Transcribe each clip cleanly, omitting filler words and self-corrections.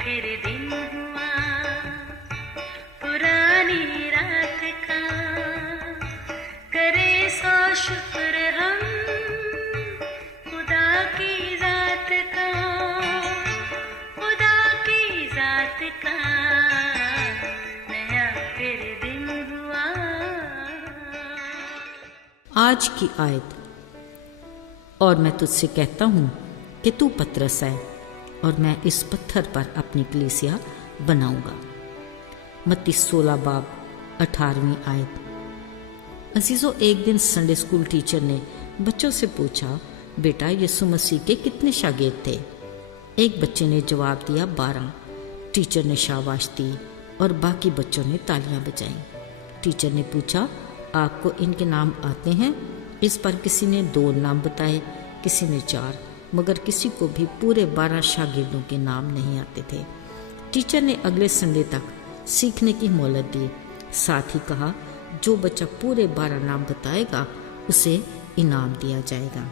फिर दिन हुआ पुरानी रात का, करे सो शुक्र हम खुदा की जात का, खुदा की जात का, नया फिर दिन हुआ। आज की आयत। और मैं तुझसे कहता हूँ कि तू पतरस है और मैं इस पत्थर पर अपनी कलीसिया बनाऊंगा। मत्ती 16 बाब 18वीं आयत। अजीजों, एक दिन संडे स्कूल टीचर ने बच्चों से पूछा, बेटा यीशु मसीह के कितने शागिर्द थे? एक बच्चे ने जवाब दिया 12। टीचर ने शाबाश दी और बाकी बच्चों ने तालियां बजाईं। टीचर ने पूछा, आपको इनके नाम आते हैं? इस पर किसी ने 2 नाम बताए, किसी ने 4, मगर किसी को भी पूरे 12 शागिर्दों के नाम नहीं आते थे। टीचर ने अगले संडे तक सीखने की मोहलत दी, साथ ही कहा जो बच्चा पूरे 12 नाम बताएगा उसे इनाम दिया जाएगा।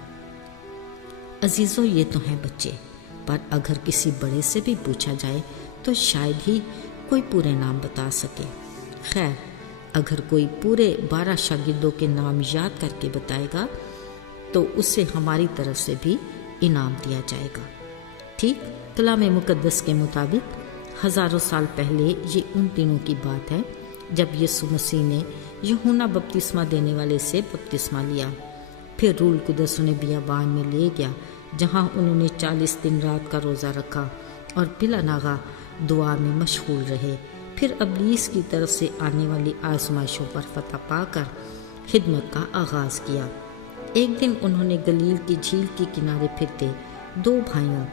अजीजों, ये तो हैं बच्चे, पर अगर किसी बड़े से भी पूछा जाए तो शायद ही कोई पूरे नाम बता सके। खैर, अगर कोई पूरे 12 शागिर्दों के नाम याद करके बताएगा तो उसे हमारी तरफ से भी इनाम दिया जाएगा। ठीक कलाम मुकद्दस के मुताबिक हजारों साल पहले ये उन दिनों की बात है जब यीशु मसीह ने यूहन्ना बपतिस्मा देने वाले से बपतिस्मा लिया। फिर रूह कुदस उन्हें बियाबान में ले गया, जहाँ उन्होंने 40 दिन रात का रोज़ा रखा और बिला नागा दुआ में मशगूल रहे। फिर इब्लीस की तरफ से आने वाली आजमाइशों पर फतह पाकर खिदमत का आगाज़ किया। एक दिन उन्होंने गलील की झील के किनारे फिरते 2 भाइयों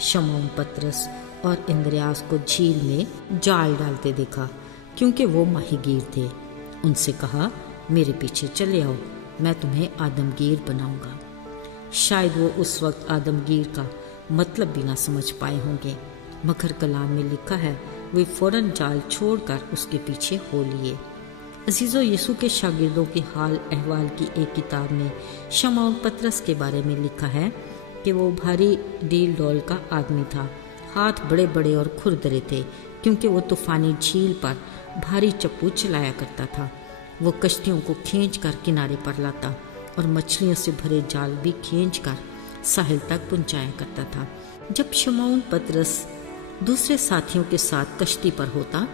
शमौन पतरस और इंद्रियास को झील में जाल डालते देखा, क्योंकि वो माहीगीर थे। उनसे कहा, मेरे पीछे चले आओ, मैं तुम्हें आदमगीर बनाऊंगा। शायद वो उस वक्त आदमगीर का मतलब भी ना समझ पाए होंगे, मगर कलाम में लिखा है वे फौरन जाल छोड़कर उसके पीछे हो लिए। अजीजों, यीशु के शागिर्दों के हाल अहवाल की एक किताब में शमौन पतरस के बारे में लिखा है कि वो भारी डील डोल का आदमी था। हाथ बड़े बड़े और खुरदरे थे, क्योंकि वो तूफानी झील पर भारी चप्पू चलाया करता था। वो कश्तियों को खींचकर किनारे पर लाता और मछलियों से भरे जाल भी खींचकर साहिल तक पहुंचाया करता था। जब शमौन पतरस दूसरे साथियों के साथ कश्ती पर होता,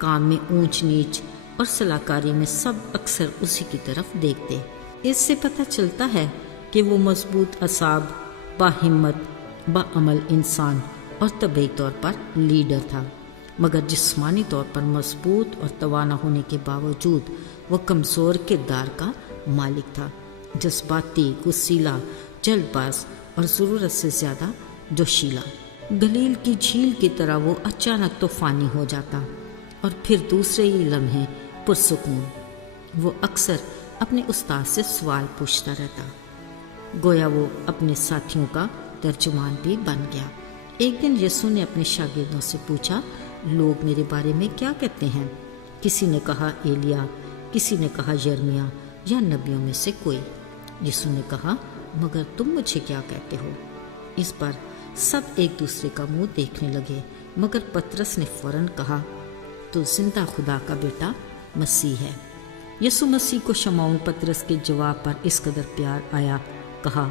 काम में ऊंच नीच और सलाहकारी में सब अक्सर उसी की तरफ देखते। इससे पता चलता है कि वो मजबूत असाब, बाहिम्मत, बाअमल इंसान और तबई तौर पर लीडर था, मगर जिस्मानी तौर पर मजबूत और तवाना होने के बावजूद वो कमज़ोर किरदार का मालिक था। जज्बाती, गुस्सीला, जल्दबाज और ज़रूरत से ज़्यादा जोशीला। गलील की झील की तरह वो अचानक तूफानी हो जाता और फिर दूसरे ही लम्हे पुरसुकून। वो अक्सर अपने उस्ताद से सवाल पूछता रहता, गोया वो अपने साथियों का तर्जुमान भी बन गया। एक दिन यीशु ने अपने शागिर्दों से पूछा, लोग मेरे बारे में क्या कहते हैं? किसी ने कहा एलिया, किसी ने कहा यिर्मयाह या नबियों में से कोई। यीशु ने कहा, मगर तुम मुझे क्या कहते हो? इस पर सब एक दूसरे का मुंह देखने लगे, मगर पतरस ने फौरन कहा, तू जिंदा खुदा का बेटा मसीह है। यीशु मसीह को शमौन पतरस के जवाब पर इस कदर प्यार आया, कहा,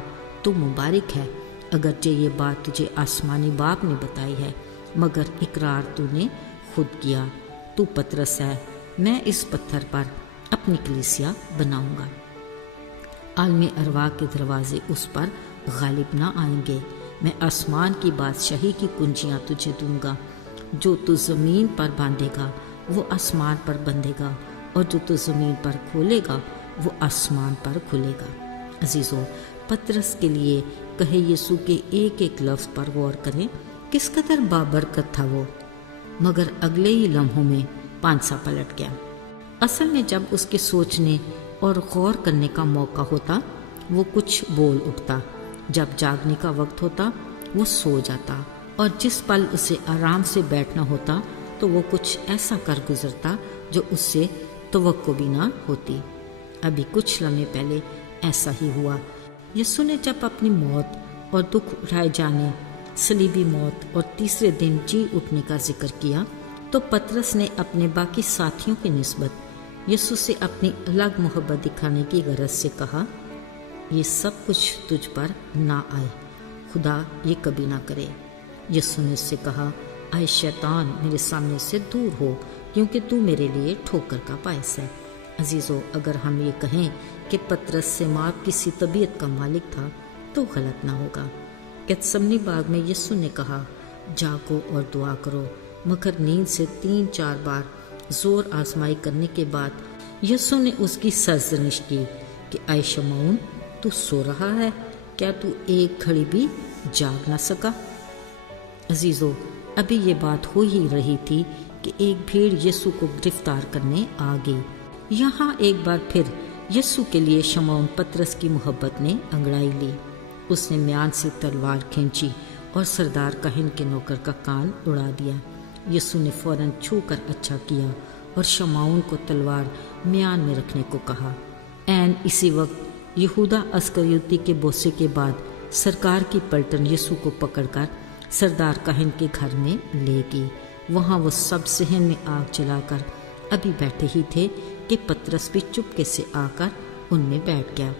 तू मुबारक है, अगरचे ये बात तुझे आसमानी बाप ने बताई है, मगर इकरार तूने खुद किया। तू पतरस है, मैं इस पत्थर पर अपनी कलीसिया बनाऊंगा। आलमी अरवाह के दरवाजे उस पर गालिब ना आएंगे। मैं आसमान की बादशाही की कुंजियां तुझे दूंगा। जो तू ज़मीन पर बांधेगा वो आसमान पर बंधेगा, और जो तू ज़मीन पर खोलेगा वो आसमान पर खुलेगा। अजीज़ों, पतरस के लिए कहे यीशु के एक एक लफ्ज़ पर गौर करें, किस कदर बाबरकत था वो। मगर अगले ही लम्हों में पांसा पलट गया। असल में जब उसके सोचने और गौर करने का मौका होता वो कुछ बोल उठता, जब जागने का वक्त होता वो सो जाता, और जिस पल उसे आराम से बैठना होता तो वो कुछ ऐसा कर गुजरता जो उससे तवक्को भी ना होती। अभी कुछ लम्हे पहले ऐसा ही हुआ। यीशु ने जब अपनी मौत और दुख उठाए जाने, सलीबी मौत और तीसरे दिन जी उठने का जिक्र किया, तो पतरस ने अपने बाकी साथियों की निस्बत यीशु से अपनी अलग मोहब्बत दिखाने की गरज से कहा, ये सब कुछ तुझ पर ना आए, खुदा ये कभी ना करे। यीशु ने उससे कहा, आए शैतान, मेरे सामने से दूर हो, क्योंकि तू मेरे लिए ठोकर का बायस है। अजीज़ों, अगर हम ये कहें कि पतरस सेमार किसी तबीयत का मालिक था तो गलत ना होगा। गेत्सेमनी बाग में यीशु ने कहा, जागो और दुआ करो, मगर नींद से 3-4 बार जोर आजमाई करने के बाद यीशु ने उसकी सरजनिश की कि आए शमौन, तू सो रहा है, क्या तू एक घड़ी भी जाग ना सका? अजीज़ों, अभी ये बात हो ही रही थी कि एक भीड़ यीशु को गिरफ्तार करने आ गई। यहाँ एक बार फिर यीशु के लिए शमौन पतरस की मोहब्बत ने अंगड़ाई ली। उसने म्यान से तलवार खींची और सरदार काहिन के नौकर का कान उड़ा दिया। यीशु ने फौरन छू कर अच्छा किया और शमौन को तलवार म्यान में रखने को कहा। ऐन इसी वक्त यहूदा अस्करियोती के बोसे के बाद सरकार की पलटन यीशु को पकड़कर सरदार काहिन के घर में ले गई। वहाँ वो सब सहन में आग जलाकर अभी बैठे ही थे कि पतरस भी चुपके से आकर उनमें बैठ गया।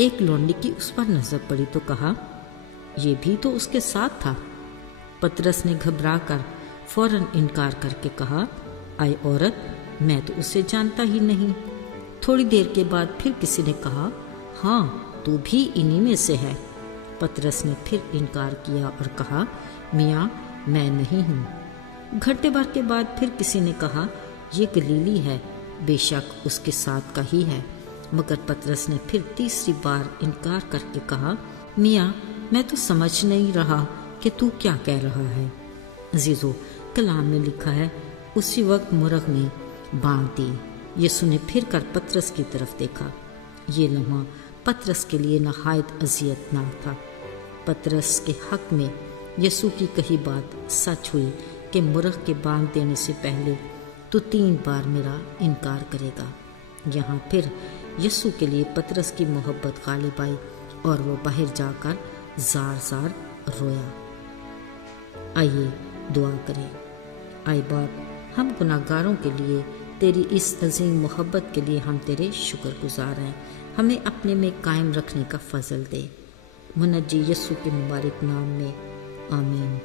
एक लौंडी की उस पर नजर पड़ी तो कहा, ये भी तो उसके साथ था। पतरस ने घबराकर फौरन इनकार करके कहा, आए औरत, मैं तो उसे जानता ही नहीं। थोड़ी देर के बाद फिर किसी ने कहा, हाँ, तू भी इन्हीं में से है। पतरस ने फिर इनकार किया और कहा, मियाँ, मैं नहीं हूँ। घंटे भर के बाद फिर किसी ने कहा, ये गलीली है, बेशक उसके साथ का ही है। मगर पतरस ने फिर तीसरी बार इनकार करके कहा, मियाँ, मैं तो समझ नहीं रहा कि तू क्या कह रहा है। अजीजों, कलाम में लिखा है, उसी वक्त मुर्ग ने बांग दी। यीशु ने फिर कर पतरस की तरफ देखा। ये लम्हा पतरस के लिए नहायत अजियतनाक था। पतरस के हक में यीशु की कही बात सच हुई कि मुर्ग के बांग देने से पहले तो 3 बार मेरा इनकार करेगा। यहाँ फिर यीशु के लिए पतरस की मोहब्बत गालिब आई और वो बाहर जाकर जार जार रोया। आइए दुआ करें। आए बाप, हम गुनाहगारों के लिए तेरी इस अजीम मोहब्बत के लिए हम तेरे शुक्रगुजार हैं। हमें अपने में कायम रखने का फजल दे। मुनज्जी यीशु के मुबारक नाम में, आमीन।